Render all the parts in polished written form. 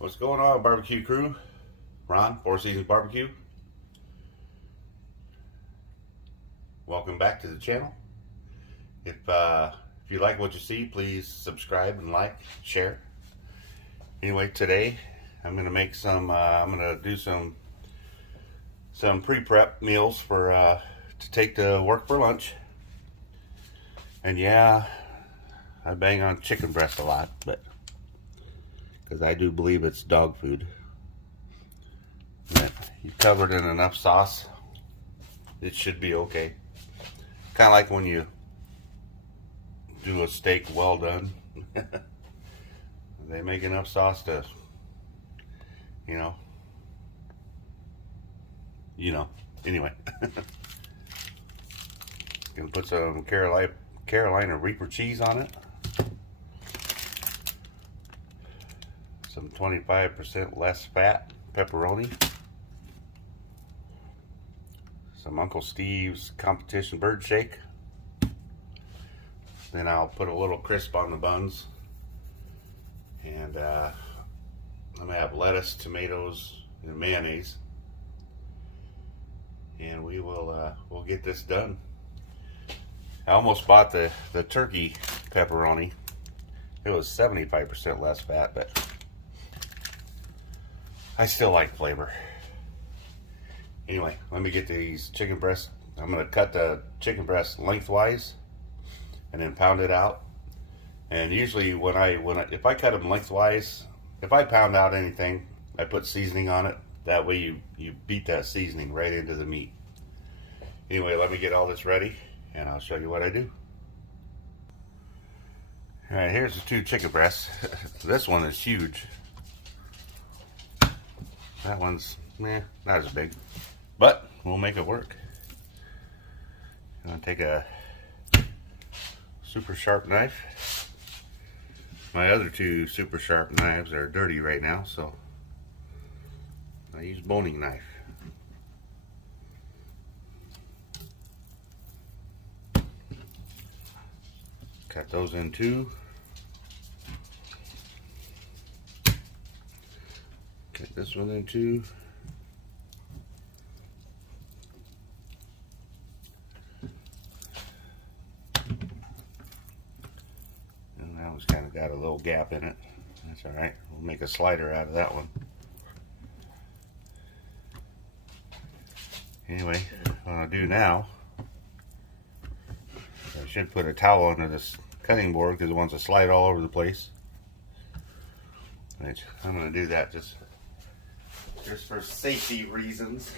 What's going on, barbecue crew? Ron, Four Seasons Barbecue. Welcome back to the channel. If you like what you see, please subscribe and like, share. Anyway, today I'm gonna make some. I'm gonna do some pre-prep meals for to take to work for lunch. And yeah, I bang on chicken breast a lot, but because I do believe it's dog food. And you cover it in enough sauce, it should be okay. Kind of like when you do a steak well done. They make enough sauce to, anyway. Gonna put some Carolina Reaper cheese on it. Some 25% less fat pepperoni. Some Uncle Steve's Competition Bird Shake. Then I'll put a little crisp on the buns. And I'm gonna have lettuce, tomatoes, and mayonnaise. And we'll get this done. I almost bought the turkey pepperoni. It was 75% less fat, but I still like flavor. Anyway, let me get these chicken breasts. I'm gonna cut the chicken breast lengthwise and then pound it out. And usually if I cut them lengthwise, if I pound out anything, I put seasoning on it. That way you beat that seasoning right into the meat. Anyway, let me get all this ready and I'll show you what I do. All right, here's the two chicken breasts. This one is huge. That one's not as big, but we'll make it work. I'm gonna take a super sharp knife. My other two super sharp knives are dirty right now, so I use boning knife. Cut those in two. Cut this one in two. And that one's kind of got a little gap in it. That's all right. We'll make a slider out of that one. Anyway, what I'll do now, I should put a towel under this cutting board because it wants to slide all over the place. Which I'm going to do that just for safety reasons.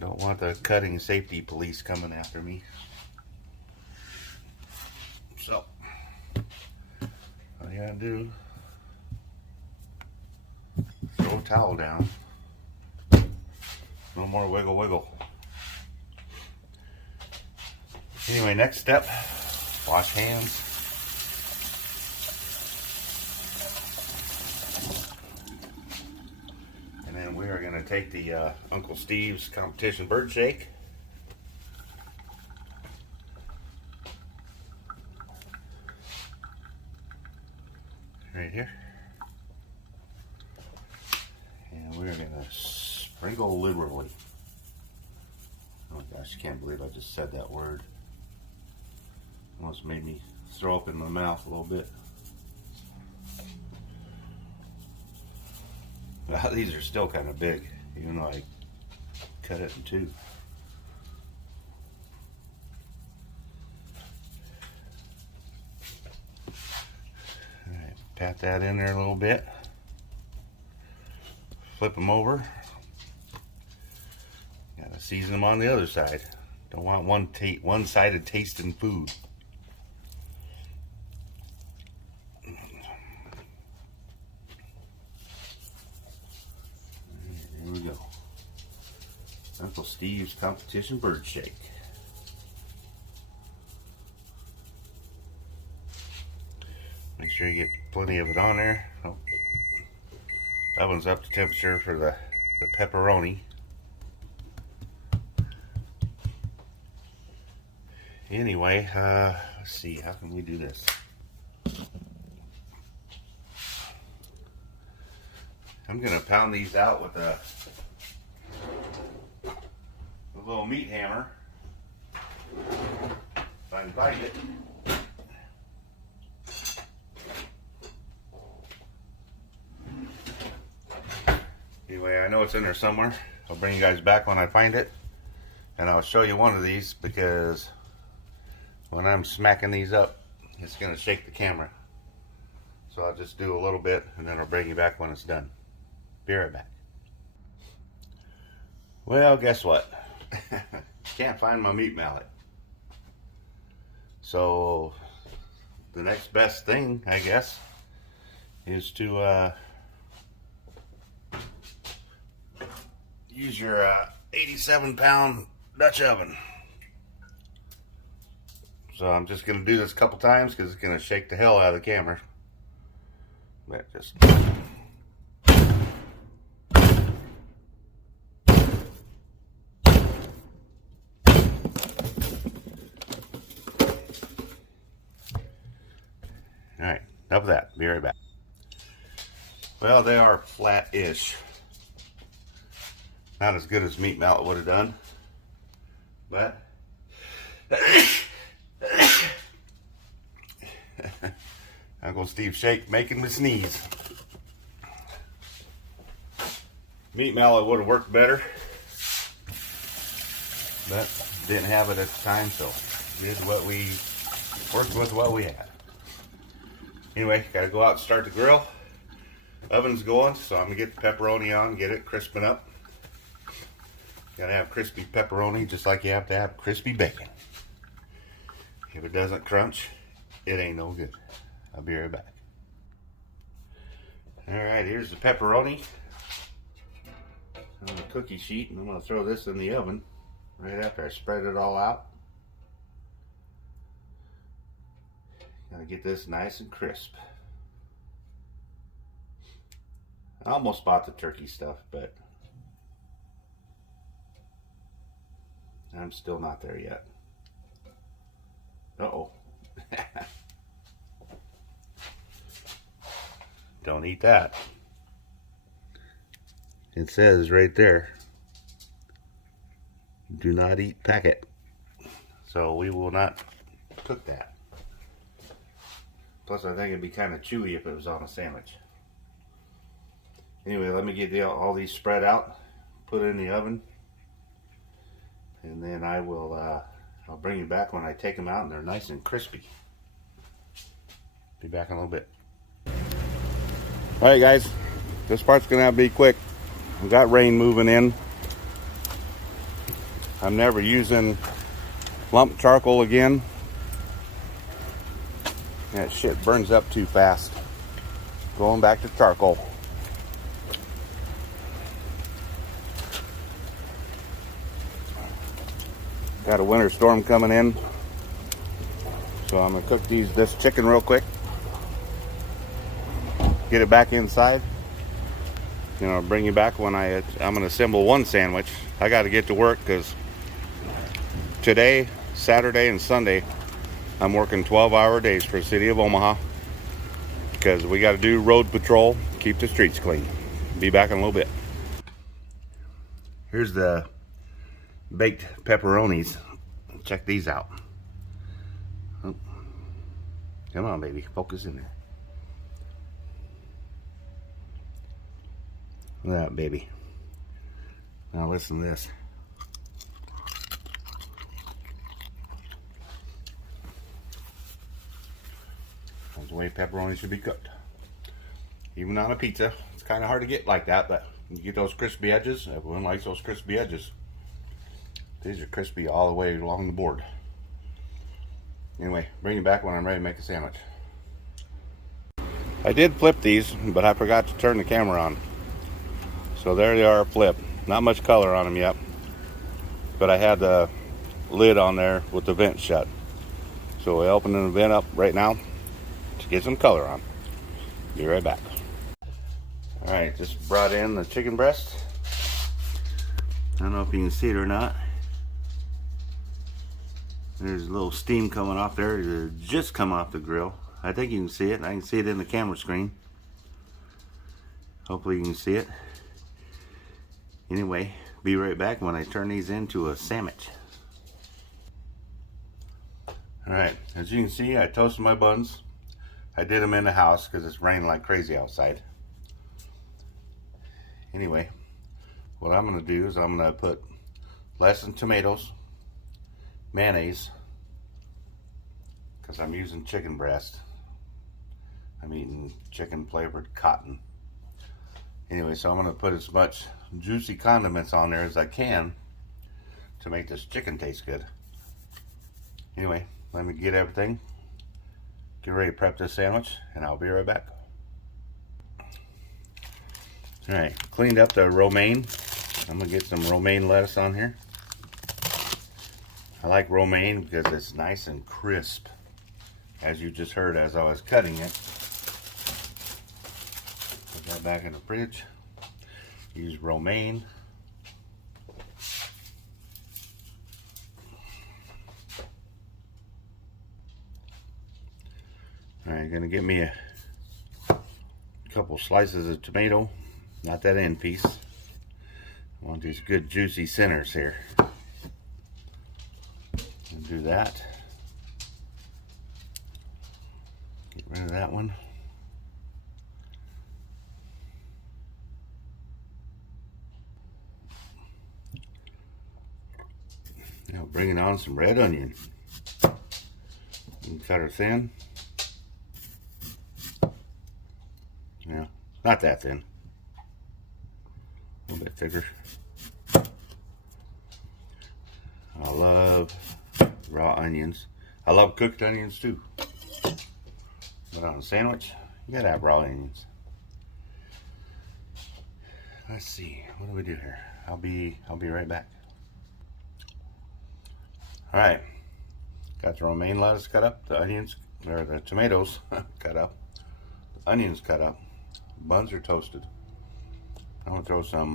Don't want the cutting safety police coming after me. So, all you gotta do, throw a towel down. No more wiggle wiggle. Anyway, next step, wash hands. And then we are gonna take the Uncle Steve's Competition Bird Shake. Right here. And we're gonna sprinkle liberally. Oh gosh, I can't believe I just said that word. Almost made me throw up in my mouth a little bit. Well, these are still kind of big, even though I cut it in two. Alright, pat that in there a little bit. Flip them over. Gotta season them on the other side. Don't want one-sided tasting food. Here we go. Uncle Steve's Competition Bird Shake. Make sure you get plenty of it on there. Oh, Oven's up to temperature for the pepperoni. Anyway, let's see, how can we do this? I'm gonna pound these out with a little meat hammer, if I can find it. Anyway, I know it's in there somewhere. I'll bring you guys back when I find it, and I'll show you one of these, because when I'm smacking these up, it's gonna shake the camera. So I'll just do a little bit, and then I'll bring you back when it's done. Be right back. Well, guess what? Can't find my meat mallet. So the next best thing, I guess, is to use your 87-pound Dutch oven. So I'm just going to do this a couple times because it's going to shake the hell out of the camera. But just... Alright, enough of that. Be right back. Well, they are flat-ish. Not as good as meat mallet would have done, but Uncle Steve Shake making me sneeze. Meat mallet would have worked better, but didn't have it at the time, so did what we worked with what we had. Anyway, gotta go out and start the grill. Oven's going, so I'm gonna get the pepperoni on, get it crisping up. Gotta have crispy pepperoni just like you have to have crispy bacon. If it doesn't crunch, it ain't no good. I'll be right back. Alright, here's the pepperoni on the cookie sheet, and I'm gonna throw this in the oven right after I spread it all out. Gotta get this nice and crisp. I almost bought the turkey stuff, but I'm still not there yet. Uh-oh. Don't eat that. It says right there, do not eat packet. So we will not cook that. Plus I think it'd be kind of chewy if it was on a sandwich. Anyway, let me get all these spread out, put it in the oven, and then I will I'll bring you back when I take them out and they're nice and crispy. Be back in a little bit. Alright guys, this part's gonna have to be quick. We got rain moving in. I'm never using lump charcoal again. That shit burns up too fast. Going back to charcoal. Got a winter storm coming in, so I'm gonna cook this chicken real quick, get it back inside. You know, bring you back when I'm gonna assemble one sandwich. I got to get to work because today, Saturday and Sunday, I'm working 12-hour days for the city of Omaha because we got to do road patrol, keep the streets clean. Be back in a little bit. Here's the baked pepperonis. Check these out. Oh. Come on, baby, focus in there. Look at that, baby. Now listen to this. That's the way pepperoni should be cooked. Even on a pizza, it's kind of hard to get like that, but you get those crispy edges. Everyone likes those crispy edges. These are crispy all the way along the board. Anyway, bring you back when I'm ready to make a sandwich. I did flip these, but I forgot to turn the camera on. So there they are flipped. Not much color on them yet, but I had the lid on there with the vent shut. So we're opening the vent up right now to get some color on. Be right back. Alright, just brought in the chicken breast. I don't know if you can see it or not. There's a little steam coming off there. It just come off the grill. I think you can see it. I can see it in the camera screen. Hopefully you can see it. Anyway, be right back when I turn these into a sandwich. Alright, as you can see, I toasted my buns. I did them in the house because it's raining like crazy outside. Anyway, what I'm going to do is I'm going to put less than tomatoes, mayonnaise, because I'm using chicken breast. I'm eating chicken flavored cotton. Anyway, so I'm going to put as much juicy condiments on there as I can to make this chicken taste good. Anyway, let me get everything, get ready to prep this sandwich, and I'll be right back. Alright, cleaned up the romaine. I'm going to get some romaine lettuce on here. I like romaine because it's nice and crisp, as you just heard as I was cutting it. Put that back in the fridge. Use romaine. Alright, gonna get me a couple slices of tomato, not that end piece. I want these good juicy centers here. And do that. Get rid of that one. Now bringing on some red onion. And cut her thin. Yeah, not that thin. A little bit thicker. I love raw onions. I love cooked onions too. But on a sandwich, you gotta have raw onions. Let's see, what do we do here? I'll be right back. Alright. Got the romaine lettuce cut up, the onions, or the tomatoes cut up, the onions cut up, buns are toasted. I'm gonna throw some,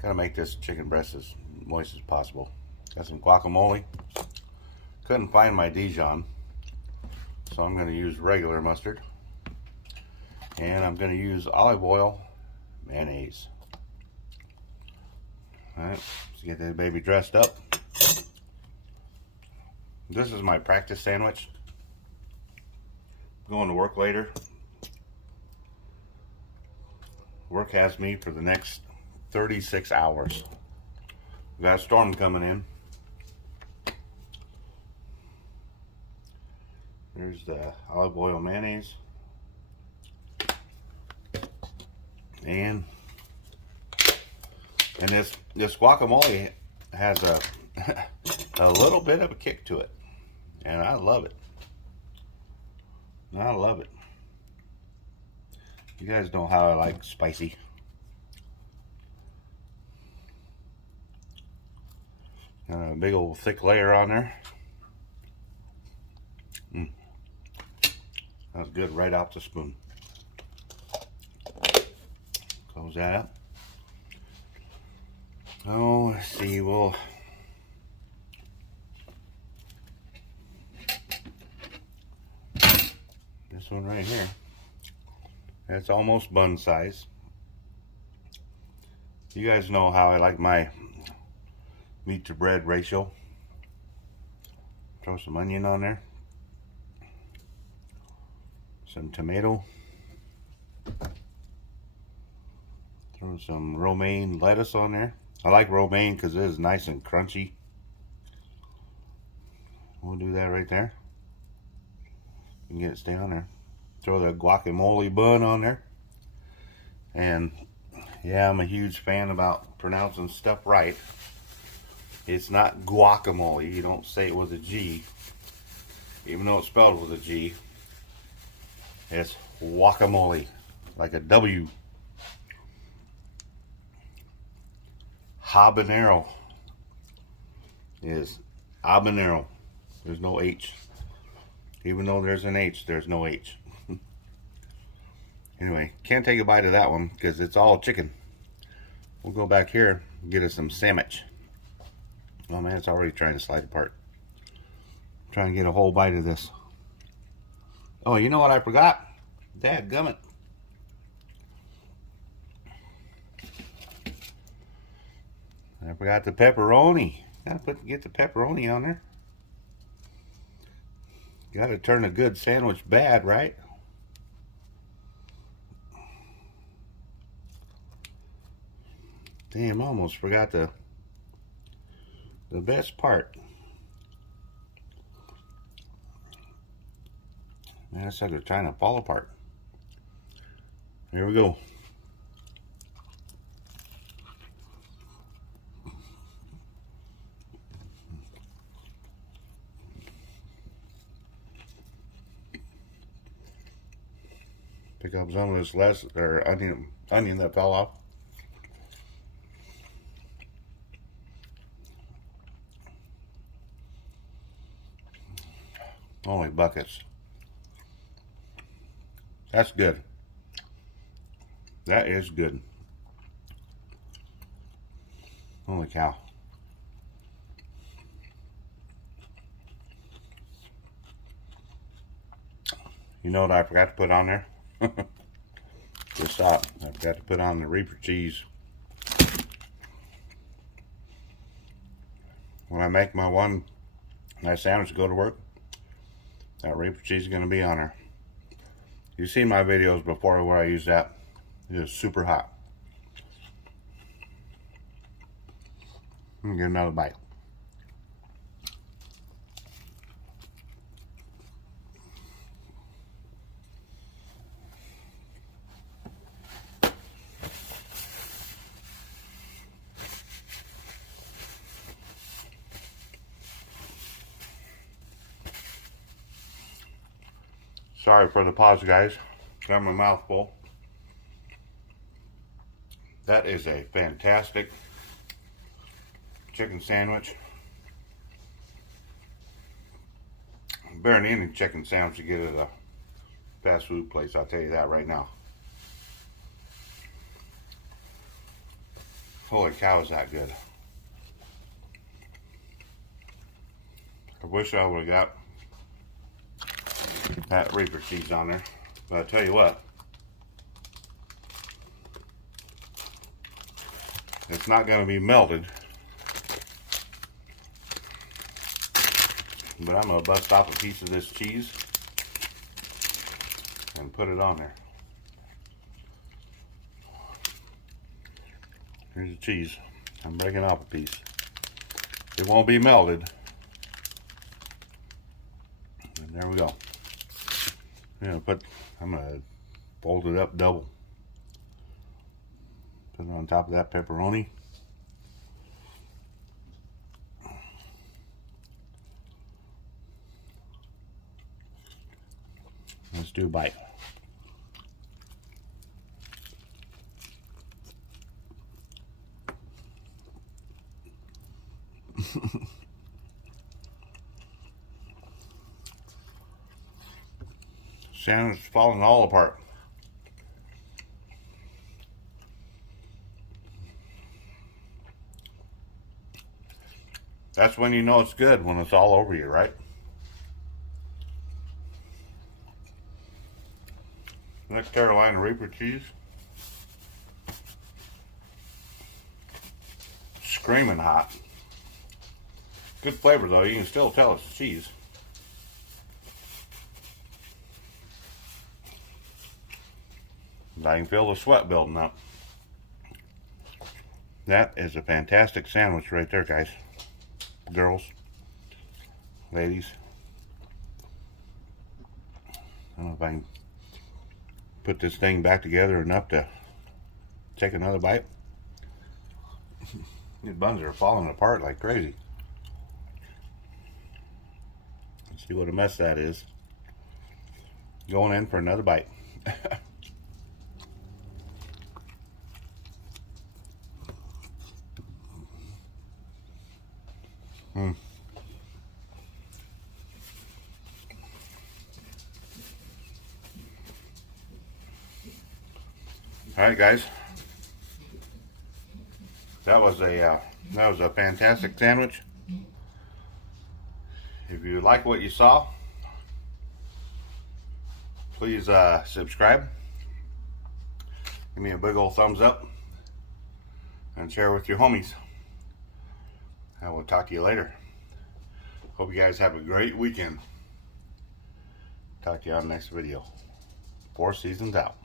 gotta make this chicken breast as moist as possible. Got some guacamole. Couldn't find my Dijon, so I'm gonna use regular mustard. And I'm gonna use olive oil, mayonnaise. Alright, let's get this baby dressed up. This is my practice sandwich. Going to work later. Work has me for the next 36 hours. We got a storm coming in. There's the olive oil mayonnaise. And this guacamole has a a little bit of a kick to it. And I love it. I love it. You guys know how I like spicy. Got a big old thick layer on there. That's good right out the spoon. Close that up. Oh, let's see, well, this one right here, that's almost bun size. You guys know how I like my meat to bread ratio. Throw some onion on there, some tomato, throw some romaine lettuce on there. I like romaine because it is nice and crunchy. We'll do that right there. You can get it stay on there. Throw the guacamole bun on there. And yeah, I'm a huge fan about pronouncing stuff right. It's not guacamole. You don't say it with a G. Even though it's spelled with a G. It's guacamole. Like a W. Habanero is habanero. There's no H. Even though there's an H, there's no H. Anyway, can't take a bite of that one because it's all chicken. We'll go back here and get us some sandwich. Oh man, it's already trying to slide apart. Try and get a whole bite of this. Oh, you know what I forgot? Dadgummit. I forgot the pepperoni. Gotta get the pepperoni on there. Gotta turn a good sandwich bad, right? Damn, almost forgot the best part. Man, that sucker's trying to fall apart. Here we go. Pick up some of this onion that fell off. Holy buckets. That's good. That is good. Holy cow. You know what I forgot to put on there? Just stop. I forgot to put on the Reaper cheese. When I make my sandwich to go to work, that Reaper cheese is going to be on there. You've seen my videos before where I use that. It is super hot. Get another bite. Sorry for the pause, guys. Got my mouth full. That is a fantastic chicken sandwich. Better than any chicken sandwich you get at a fast food place, I'll tell you that right now. Holy cow, is that good. I wish I would have got that Reaper cheese on there, but I tell you what, it's not going to be melted, but I'm going to bust off a piece of this cheese and put it on there. Here's the cheese. I'm breaking off a piece. It won't be melted. And there we go. I'm gonna fold it up double. Put it on top of that pepperoni. Let's do a bite. Sandwich is falling all apart. That's when you know it's good, when it's all over you, right? Next Carolina Reaper cheese. Screaming hot. Good flavor though, you can still tell it's cheese. I can feel the sweat building up. That is a fantastic sandwich right there, guys. Girls. Ladies. I don't know if I can put this thing back together enough to take another bite. These buns are falling apart like crazy. Let's see what a mess that is. Going in for another bite. All right, guys. That was a fantastic sandwich. If you like what you saw, please subscribe. Give me a big old thumbs up and share with your homies. I will talk to you later. Hope you guys have a great weekend. Talk to you on the next video. 4 Seasons out.